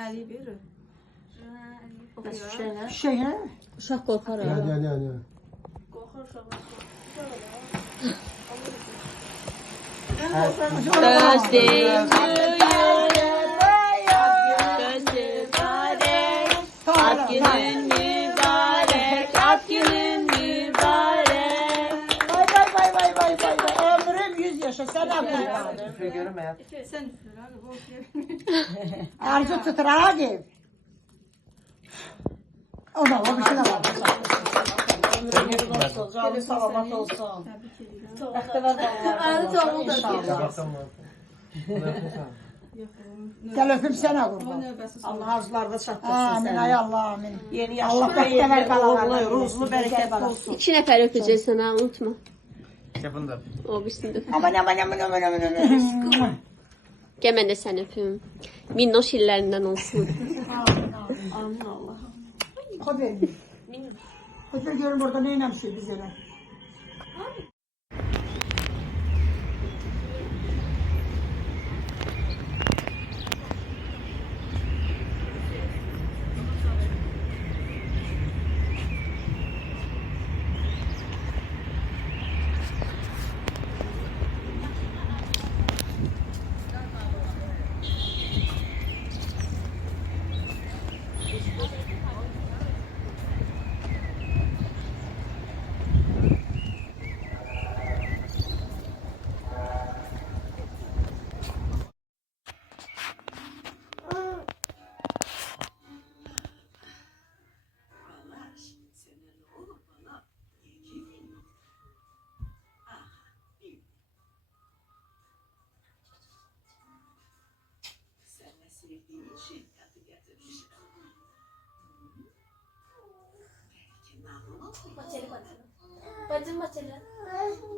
Əli verir. Şey ha? Uşaq qorxar. Ya. Ad günün mübarek, ad günün mübarek. Vay. Ömrüm 100 yaşa. Sen abla. Sen üfür abi. Bu üfür. Arzu tutur hadi. Ona o bir şey var. Canım salamat olsun. Bəxtəvər ballar. Gel öpüm sənə qurban. Allah arzularda çatdırsın Amin səni. ay Allah amin. Yeni Allah yaşında bəxtəvər yerli, balalar uğurlu, versin. ruzlu, bərəkətli olsun. 2 nəfər öpəcəksən ha, unutma. Yapın da. O birisini də öp. Aman. Gəl mən də səni öpüm. Minnoş illərindən olsun. Amin Allah. Xoş geldin. Xoş görün burada nə eləmişik biz elə.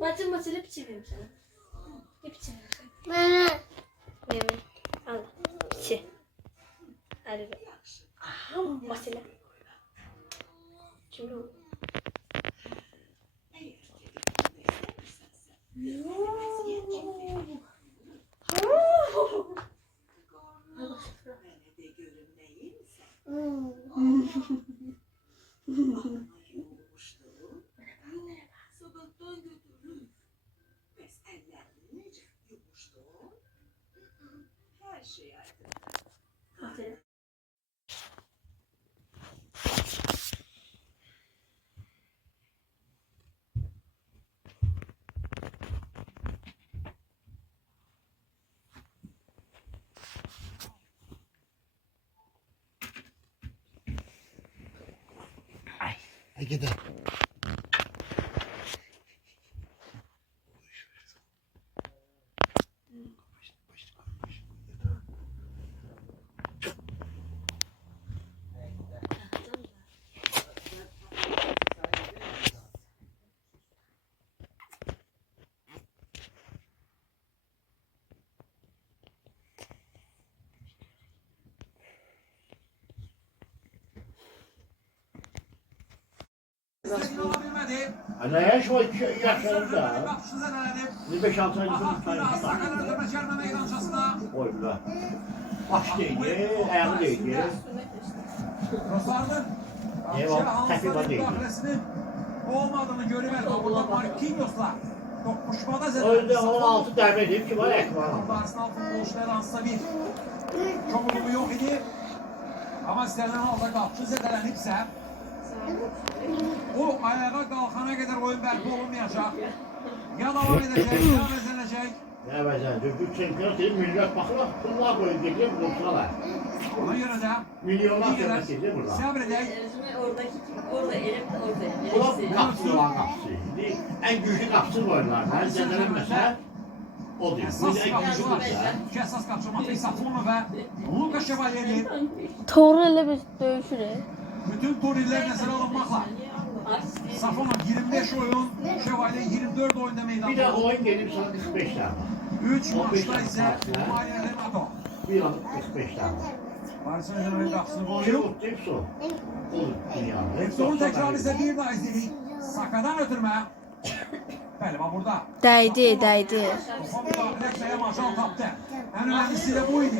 Bacım biçireyim sana. Ne biçireyim sana? Mehmet. Al. Biçi. Hadi be. Aha, mesela. Şimdi o. Gidelim. Ana yaş var, yaşlarında. 5-6 aylık bir oy be. Baş değdi, ayağı değdi. Eyvah, tepi değdi. Olmadığını görüver. Burada Marquinhos'la dokuşmada zaten. Öyle 16 derme edip ki var ekran. Arsenal futbolcuları aslında bir çok uyumu yok idi. Ama istenen alda kapçı zedelenipse o ayağa kalkana kadar oyun belki olmayacak. Ya devam edecek, ya bezenecek. Ne bezenecek? Güç şampiyonu değil, millet bakıyor, pullar koyup geliyor, buluşuyorlar. Ona göre de Milyonlar söylesin değil mi burada? sabredek. Orada elim orada. Ulan kapısı olan kapısı. Şimdi en güçlü kapısı koydular. Ben zedelenmese o değil. Bu en güçlü kapısı. İki esas kapçı Matej Safonov ve Luka Şevalyeli Doğru elə bir döyüşür. bütün turniler nesine alınmakla. Safonov 25 oyun, Şevalye 24 oyunda meydan. Bir de oyun gelip sana 45 tane. 3 15 maçta ise tane. Maria Renato. Bir an 45 tane. Paris Saint-Germain kapısını Şey koyuyor. yok, hepsi o. O dünyada. Hepsi onu tekrar ise bir daha izledik. Sakadan ötürme. Pehlivan burada. Dəydi. Topa müdahale etmeye maçal kaptı. En önemlisi de buydu.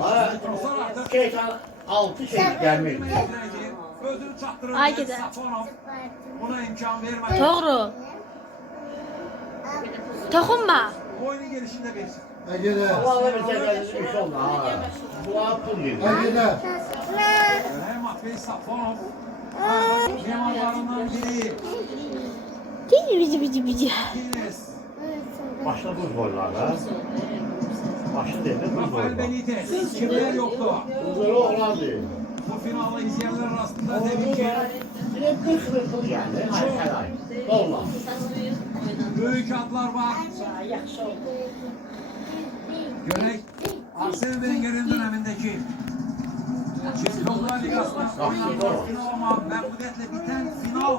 Ha, Mitroslar artık şeytan 6 şey gelmiyor. Özünü çaktırır. Ay gider. Safonov buna imkan vermedi. Doğru. Dokunma. Oyunun gelişinde bir. Ege'de. Vallahi bir sefer bir şey oldu ha. Bu akıl geliyor. Ege'de. Hem Matvey Safonov. Mimarlarından biri. Bici. Guinness. Başta buz boylarda. Başta değil de buz Rafael boylarda. Benitez. Kimler yoktu? Buzları oğlandı. Bu finalda izleyenler arasında demin ki Yine bir sınıfı geldi. Her ay. Dolma. büyük adlar var. Görek Arsene Wenger'in dönemindeki Şampiyonlar Ligası'nda oynanan final ama memnuniyetle biten final